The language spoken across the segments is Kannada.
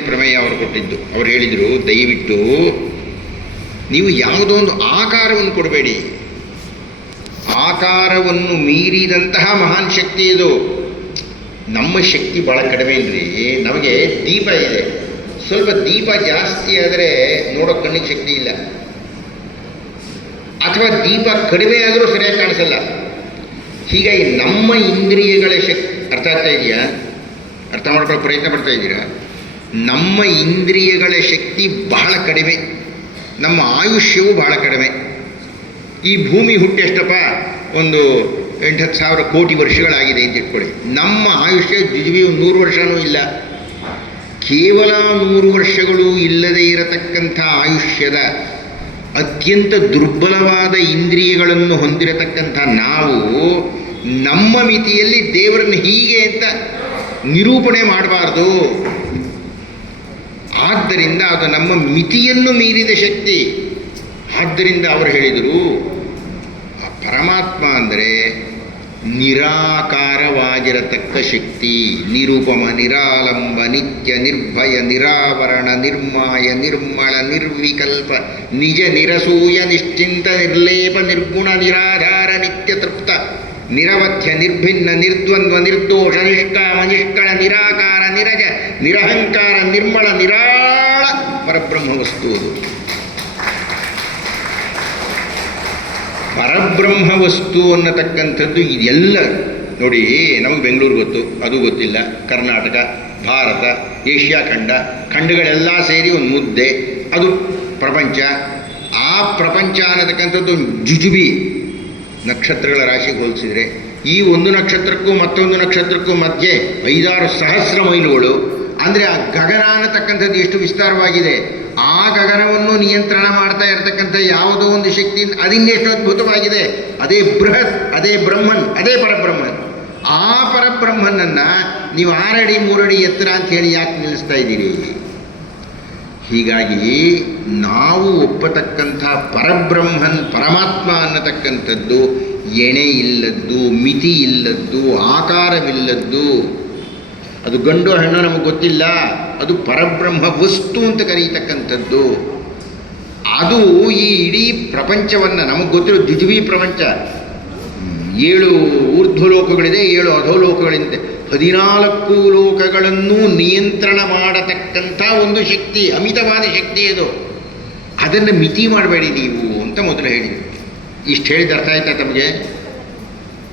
ಪ್ರಮೇಯ ಅವರು ಕೊಟ್ಟಿದ್ದು. ಅವ್ರು ಹೇಳಿದರು, ದಯವಿಟ್ಟು ನೀವು ಯಾವುದೋ ಒಂದು ಆಕಾರವನ್ನು ಕೊಡಬೇಡಿ. ಆಕಾರವನ್ನು ಮೀರಿದಂತಹ ಮಹಾನ್ ಶಕ್ತಿ ಇದು. ನಮ್ಮ ಶಕ್ತಿ ಭಾಳ ಕಡಿಮೆ ಇಲ್ರಿ. ನಮಗೆ ದೀಪ ಇದೆ. ಸ್ವಲ್ಪ ದೀಪ ಜಾಸ್ತಿ ಆದರೆ ನೋಡೋ ಕಣ್ಣಿಗೆ ಶಕ್ತಿ ಇಲ್ಲ. ಅಥವಾ ದೀಪ ಕಡಿಮೆ ಆದರೂ ಸರಿಯಾಗಿ ಕಾಣಿಸಲ್ಲ. ಹೀಗಾಗಿ ನಮ್ಮ ಇಂದ್ರಿಯಗಳ ಶಕ್ತಿ ಅರ್ಥ ಆಗ್ತಾ ಇದೆಯಾ? ಅರ್ಥ ಮಾಡ್ಕೊಳ್ಳೋ ಪ್ರಯತ್ನ ಪಡ್ತಾ ಇದ್ದೀರಾ ನಮ್ಮ ಇಂದ್ರಿಯಗಳ ಶಕ್ತಿ ಬಹಳ ಕಡಿಮೆ. ನಮ್ಮ ಆಯುಷ್ಯವೂ ಬಹಳ ಕಡಿಮೆ. ಈ ಭೂಮಿ ಹುಟ್ಟೆಷ್ಟಪ್ಪ ಒಂದು ಎಂಟು ಹತ್ತು ಸಾವಿರ ಕೋಟಿ ವರ್ಷಗಳಾಗಿದೆ ಅಂತ ಇಟ್ಕೊಳ್ಳಿ. ನಮ್ಮ ಆಯುಷ್ಯ ಜುಜುಬಿ ಒಂದು ನೂರು ವರ್ಷವೂ ಇಲ್ಲ. ಕೇವಲ ನೂರು ವರ್ಷಗಳು ಇಲ್ಲದೇ ಇರತಕ್ಕಂಥ ಆಯುಷ್ಯದ ಅತ್ಯಂತ ದುರ್ಬಲವಾದ ಇಂದ್ರಿಯಗಳನ್ನು ಹೊಂದಿರತಕ್ಕಂಥ ನಾವು ನಮ್ಮ ಮಿತಿಯಲ್ಲಿ ದೇವರನ್ನು ಹೀಗೆ ಅಂತ ನಿರೂಪಣೆ ಮಾಡಬಾರ್ದು. ಆದ್ದರಿಂದ ಅದು ನಮ್ಮ ಮಿತಿಯನ್ನು ಮೀರಿದ ಶಕ್ತಿ. ಆದ್ದರಿಂದ ಅವರು ಹೇಳಿದರು, ಆ ಪರಮಾತ್ಮ ಅಂದರೆ ನಿರಾಕಾರವಾಗಿರತಕ್ಕ ಶಕ್ತಿ. ನಿರುಪಮ, ನಿರಾಲಂಬ, ನಿತ್ಯ ನಿರ್ಭಯ, ನಿರಾವರಣ, ನಿರ್ಮಾಯ, ನಿರ್ಮಳ, ನಿರ್ವಿಕಲ್ಪ, ನಿಜ ನಿರಸೂಯ, ನಿಶ್ಚಿಂತ, ನಿರ್ಲೇಪ, ನಿರ್ಗುಣ, ನಿರಾಧಾರ, ನಿತ್ಯ ತೃಪ್ತ, ನಿರವಧ್ಯ, ನಿರ್ಭಿನ್ನ, ನಿರ್ದ್ವಂದ್ವ, ನಿರ್ದೋಷ, ನಿಷ್ಕಾಮ, ನಿಷ್ಕಳ, ನಿರಾಕಾರ, ನಿರಜ, ನಿರಹಂಕಾರ, ನಿರ್ಮಳ, ನಿರಾಳ ಪರಬ್ರಹ್ಮ ವಸ್ತು ಅದು. ಪರಬ್ರಹ್ಮ ವಸ್ತು ಅನ್ನತಕ್ಕಂಥದ್ದು ಇದೆಲ್ಲ ನೋಡಿ, ನಮಗೆ ಬೆಂಗಳೂರು ಗೊತ್ತು, ಅದು ಗೊತ್ತಿಲ್ಲ. ಕರ್ನಾಟಕ, ಭಾರತ, ಏಷ್ಯಾ ಖಂಡ, ಖಂಡಗಳೆಲ್ಲ ಸೇರಿ ಒಂದು ಮುದ್ದೆ, ಅದು ಪ್ರಪಂಚ. ಆ ಪ್ರಪಂಚ ಅನ್ನತಕ್ಕಂಥದ್ದು ಜುಜುಬಿ ನಕ್ಷತ್ರಗಳ ರಾಶಿಗೆ ಹೋಲಿಸಿದರೆ, ಈ ಒಂದು ನಕ್ಷತ್ರಕ್ಕೂ ಮತ್ತೊಂದು ನಕ್ಷತ್ರಕ್ಕೂ ಮಧ್ಯೆ ಐದಾರು ಸಹಸ್ರ ಮೈಲುಗಳು ಅಂದರೆ ಆ ಗಗನ ಅನ್ನತಕ್ಕಂಥದ್ದು ಎಷ್ಟು ವಿಸ್ತಾರವಾಗಿದೆ. ಆ ಗಗನವನ್ನು ನಿಯಂತ್ರಣ ಮಾಡ್ತಾ ಇರತಕ್ಕಂಥ ಯಾವುದೋ ಒಂದು ಶಕ್ತಿ ಅದಿನ್ನೆಷ್ಟು ಅದ್ಭುತವಾಗಿದೆ. ಅದೇ ಬೃಹತ್, ಅದೇ ಬ್ರಹ್ಮನ್, ಅದೇ ಪರಬ್ರಹ್ಮನ್. ಆ ಪರಬ್ರಹ್ಮನನ್ನು ನೀವು ಆರಡಿ, ಮೂರಡಿ ಎತ್ತರ ಅಂತ ಹೇಳಿ ಯಾಕೆ ನಿಲ್ಲಿಸ್ತಾ ಇದ್ದೀರಿ? ಹೀಗಾಗಿ ನಾವು ಒಪ್ಪತಕ್ಕಂಥ ಪರಬ್ರಹ್ಮನ್, ಪರಮಾತ್ಮ ಅನ್ನತಕ್ಕಂಥದ್ದು ಎಣೆ ಇಲ್ಲದ್ದು, ಮಿತಿ ಇಲ್ಲದ್ದು, ಆಕಾರವಿಲ್ಲದ್ದು ಅದು ಗಂಡು ಹೆಣ್ಣು ನಮಗೆ ಗೊತ್ತಿಲ್ಲ. ಅದು ಪರಬ್ರಹ್ಮ ವಸ್ತು ಅಂತ ಕರೀತಕ್ಕಂಥದ್ದು. ಅದು ಈ ಇಡೀ ಪ್ರಪಂಚವನ್ನು ನಮಗೆ ಗೊತ್ತಿರೋ ದ್ವಿಜುವಿ ಪ್ರಪಂಚ. ಏಳು ಊರ್ಧ್ವಲೋಕಗಳಿದೆ, ಏಳು ಅಧೋಲೋಕಗಳಿದೆ. ಹದಿನಾಲ್ಕು ಲೋಕಗಳನ್ನು ನಿಯಂತ್ರಣ ಮಾಡತಕ್ಕಂಥ ಒಂದು ಶಕ್ತಿ, ಅಮಿತವಾದ ಶಕ್ತಿ ಅದು. ಅದನ್ನು ಮಿತಿ ಮಾಡಬೇಡಿ ನೀವು ಅಂತ ಮೊದಲು ಹೇಳಿ ಇಷ್ಟು ಹೇಳಿದ ಅರ್ಥ ಆಯ್ತಾ ತಮಗೆ?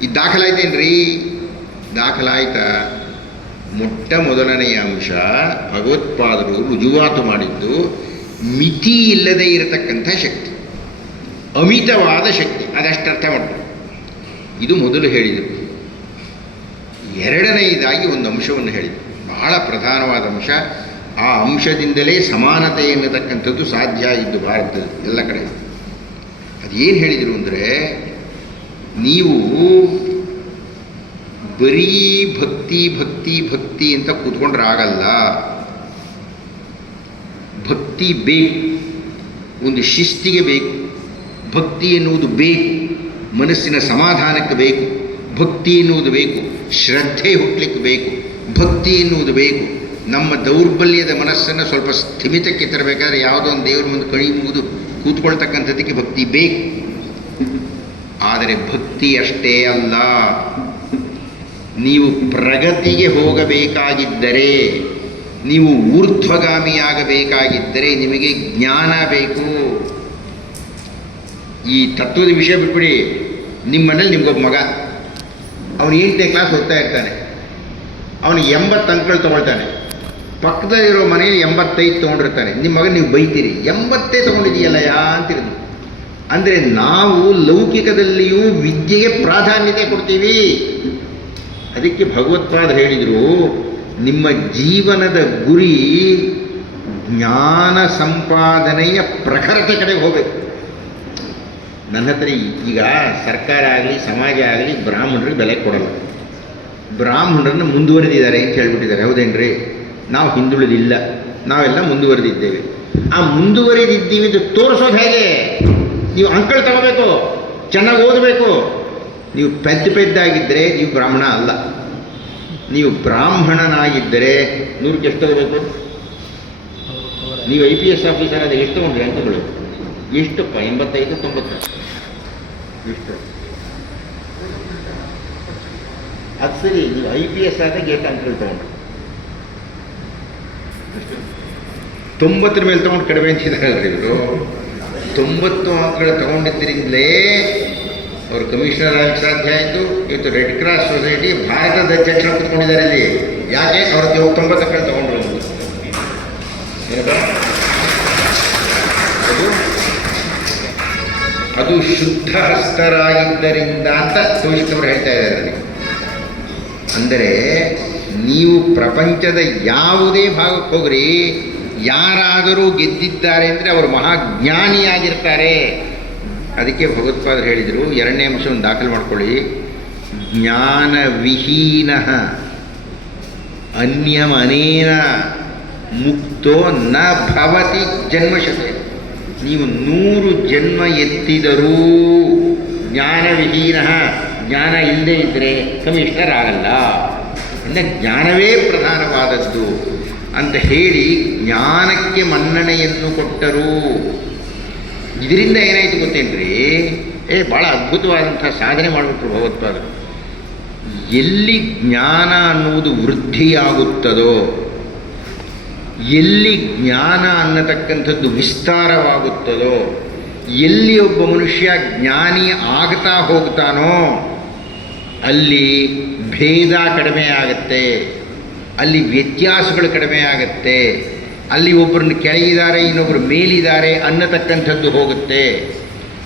ಇದು ದಾಖಲಾಯ್ತೇನ್ರಿ? ದಾಖಲಾಯ್ತಾ? ಮೊಟ್ಟ ಮೊದಲನೆಯ ಅಂಶ ಭಗವತ್ಪಾದರು ರುಜುವಾತು ಮಾಡಿದ್ದು ಮಿತಿ ಇಲ್ಲದೆ ಇರತಕ್ಕಂಥ ಶಕ್ತಿ, ಅಮಿತವಾದ ಶಕ್ತಿ, ಅದಷ್ಟರ್ಥ ಮಾಡ್ಬೇಕು. ಇದು ಮೊದಲು ಹೇಳಿದರು ಎರಡನೆಯದಾಗಿ ಒಂದು ಅಂಶವನ್ನು ಹೇಳಿದರು ಬಹಳ ಪ್ರಧಾನವಾದ ಅಂಶ, ಆ ಅಂಶದಿಂದಲೇ ಸಮಾನತೆ ಎನ್ನತಕ್ಕಂಥದ್ದು ಸಾಧ್ಯ ಇದ್ದು ಭಾರತದ ಎಲ್ಲ ಕಡೆ. ಅದೇನು ಹೇಳಿದರು ಅಂದರೆ, ನೀವು ಬರೀ ಭಕ್ತಿ ಭಕ್ತಿ ಭಕ್ತಿ ಅಂತ ಕೂತ್ಕೊಂಡ್ರೆ ಆಗಲ್ಲ. ಭಕ್ತಿ ಬೇಕು. ಒಂದು ಶಿಸ್ತಿಗೆ ಬೇಕು. ಭಕ್ತಿ ಎನ್ನುವುದು ಬೇಕು. ಮನಸ್ಸಿನ ಸಮಾಧಾನಕ್ಕೆ ಬೇಕು. ಭಕ್ತಿ ಎನ್ನುವುದು ಬೇಕು. ಶ್ರದ್ಧೆ ಹುಟ್ಟಲಿಕ್ಕೆ ಬೇಕು. ಭಕ್ತಿ ಎನ್ನುವುದು ಬೇಕು. ನಮ್ಮ ದೌರ್ಬಲ್ಯದ ಮನಸ್ಸನ್ನು ಸ್ವಲ್ಪ ಸ್ಥಿಮಿತಕ್ಕೆ ತರಬೇಕಾದ್ರೆ ಯಾವುದೋ ಒಂದು ದೇವರ ಮುಂದೆ ಕೈ ಕೂತ್ಕೊಳ್ತಕ್ಕಂಥದ್ದಕ್ಕೆ ಭಕ್ತಿ ಬೇಕು. ಆದರೆ ಭಕ್ತಿ ಅಷ್ಟೇ ಅಲ್ಲ. ನೀವು ಪ್ರಗತಿಗೆ ಹೋಗಬೇಕಾಗಿದ್ದರೆ, ನೀವು ಊರ್ಧ್ವಗಾಮಿಯಾಗಬೇಕಾಗಿದ್ದರೆ ನಿಮಗೆ ಜ್ಞಾನ ಬೇಕು. ಈ ತತ್ವದ ವಿಷಯ ಬಿಟ್ಬಿಡಿ. ನಿಮ್ಮ ಮನೇಲಿ ನಿಮ್ಗೊಬ್ಬ ಮಗ. ಅವನು ಎಂಟನೇ ಕ್ಲಾಸ್ ಓದ್ತಾ ಇರ್ತಾನೆ. ಅವನು ಎಂಬತ್ತು ಅಂಕಗಳು ತೊಗೊಳ್ತಾನೆ. ಪಕ್ಕದಲ್ಲಿರೋ ಮನೆಯಲ್ಲಿ ಎಂಬತ್ತೈದು ತೊಗೊಂಡಿರ್ತಾನೆ. ನಿಮ್ಮ ಮಗ ನೀವು ಬೈತೀರಿ. ಎಂಬತ್ತೇ ತೊಗೊಂಡಿದೆಯಲ್ಲ ಯಾ ಅಂತಿರೋದು. ಅಂದರೆ ನಾವು ಲೌಕಿಕದಲ್ಲಿಯೂ ವಿದ್ಯೆಗೆ ಪ್ರಾಧಾನ್ಯತೆ ಕೊಡ್ತೀವಿ. ಅದಕ್ಕೆ ಭಗವತ್ಪಾದರು ಹೇಳಿದರು, ನಿಮ್ಮ ಜೀವನದ ಗುರಿ ಜ್ಞಾನ ಸಂಪಾದನೆಯ ಪ್ರಖರತೆ ಕಡೆ ಹೋಗಬೇಕು. ನನ್ನ ಹತ್ರ ಈಗ ಸರ್ಕಾರ ಆಗಲಿ, ಸಮಾಜ ಆಗಲಿ, ಬ್ರಾಹ್ಮಣರಿಗೆ ಬೆಲೆ ಕೊಡಲ್ಲ. ಬ್ರಾಹ್ಮಣರನ್ನು ಮುಂದುವರೆದಿದ್ದಾರೆ ಅಂತ ಹೇಳ್ಬಿಟ್ಟಿದ್ದಾರೆ, ಹೌದೇನ್ರಿ? ನಾವು ಹಿಂದುಳಿದಿಲ್ಲ, ನಾವೆಲ್ಲ ಮುಂದುವರೆದಿದ್ದೇವೆ. ಆ ಮುಂದುವರೆದಿದ್ದೀವಿ ಅಂತ ತೋರಿಸೋದು ಹೇಗೆ? ನೀವು ಅಂಕಲ್ ತಗೋಬೇಕು, ಚೆನ್ನಾಗಿ ಓದಬೇಕು. ನೀವು ಪೆದ್ದ ಪೆದ್ದಾಗಿದ್ದರೆ ನೀವು ಬ್ರಾಹ್ಮಣ ಅಲ್ಲ. ನೀವು ಬ್ರಾಹ್ಮಣನಾಗಿದ್ದರೆ ನೂರಕ್ಕೆ ಎಷ್ಟು ತಗೋಬೇಕು? ನೀವು ಐ ಪಿ ಎಸ್ ಆಫೀಸರ್ ಅದು ಎಷ್ಟು ತೊಗೊಂಡ್ರಿ ಅಂಕಗಳು ಎಷ್ಟಪ್ಪ ಎಂಬತ್ತೈದು, ತೊಂಬತ್ತು. ಎಷ್ಟು? ಅದು ಸರಿ, ನೀವು ಐ ಪಿ ಎಸ್ ಆದರೆ ಗೇಟ್ ಅಂಕಗಳು ತೊಗೊಂಡ್ರಿ ತೊಂಬತ್ತರ ಮೇಲೆ ತೊಗೊಂಡು ಕಡಿಮೆ ಅಂತಿದ್ದಾರೆ ಇವರು. ತೊಂಬತ್ತು ಅಂಕಗಳು ತಗೊಂಡಿದ್ದರಿಂದಲೇ ಅವರು ಕಮಿಷನರ್ ಆಗಕ್ಕೆ ಸಾಧ್ಯ ಆಯಿತು. ಇವತ್ತು ರೆಡ್ ಕ್ರಾಸ್ ಸೊಸೈಟಿ ಭಾರತದ ಅಧ್ಯಕ್ಷರು ಕೂತ್ಕೊಂಡಿದ್ದಾರೆ ಇಲ್ಲಿ. ಯಾಕೆ? ಅವ್ರ ತೊಂಬತ್ತು ಕಡೆ ತಗೊಂಡ್ರು ಅದು? ಅದು ಶುದ್ಧ ಹಸ್ತರಾಗಿದ್ದರಿಂದ ಅಂತ ತೋಷಿಕವರು ಹೇಳ್ತಾ ಇದ್ದಾರೆ ಅಂದರೆ ನೀವು ಪ್ರಪಂಚದ ಯಾವುದೇ ಭಾಗಕ್ಕೆ ಹೋಗ್ರಿ. ಯಾರಾದರೂ ಗೆದ್ದಿದ್ದಾರೆ ಅಂದರೆ ಅವರು ಮಹಾಜ್ಞಾನಿಯಾಗಿರ್ತಾರೆ. ಅದಕ್ಕೆ ಭಗವತ್ಪಾದರು ಹೇಳಿದರು, ಎರಡನೇ ಅಂಶವನ್ನು ದಾಖಲು ಮಾಡಿಕೊಳ್ಳಿ. ಜ್ಞಾನವಿಹೀನ ಅನ್ಯಮನೇನ ಮುಕ್ತೋ ನ ಭವತಿ ಜನ್ಮಶತೆ. ನೀವು ನೂರು ಜನ್ಮ ಎತ್ತಿದರೂ ಜ್ಞಾನವಿಹೀನ, ಜ್ಞಾನ ಇಲ್ಲದೇ ಇದ್ದರೆ ಕಮಿಷನರ್ ಆಗಲ್ಲ ಅಂದರೆ ಜ್ಞಾನವೇ ಪ್ರಧಾನವಾದದ್ದು ಅಂತ ಹೇಳಿ ಜ್ಞಾನಕ್ಕೆ ಮನ್ನಣೆಯನ್ನು ಕೊಟ್ಟರು ಇದರಿಂದ ಏನಾಯಿತು ಗೊತ್ತೇನ್ರಿ? ಏ, ಭಾಳ ಅದ್ಭುತವಾದಂಥ ಸಾಧನೆ ಮಾಡಿಬಿಟ್ರು ಭಗವತ್ಪಾದರು. ಎಲ್ಲಿ ಜ್ಞಾನ ಅನ್ನುವುದು ವೃದ್ಧಿಯಾಗುತ್ತದೋ, ಎಲ್ಲಿ ಜ್ಞಾನ ಅನ್ನತಕ್ಕಂಥದ್ದು ವಿಸ್ತಾರವಾಗುತ್ತದೋ, ಎಲ್ಲಿ ಒಬ್ಬ ಮನುಷ್ಯ ಜ್ಞಾನಿ ಆಗ್ತಾ ಹೋಗ್ತಾನೋ, ಅಲ್ಲಿ ಭೇದ ಕಡಿಮೆ ಆಗತ್ತೆ, ಅಲ್ಲಿ ವ್ಯತ್ಯಾಸಗಳು ಕಡಿಮೆ ಆಗುತ್ತೆ ಅಲ್ಲಿ ಒಬ್ಬರನ್ನು ಕೆಳಗಿದ್ದಾರೆ ಇನ್ನೊಬ್ಬರು ಮೇಲಿದ್ದಾರೆ ಅನ್ನತಕ್ಕಂಥದ್ದು ಹೋಗುತ್ತೆ.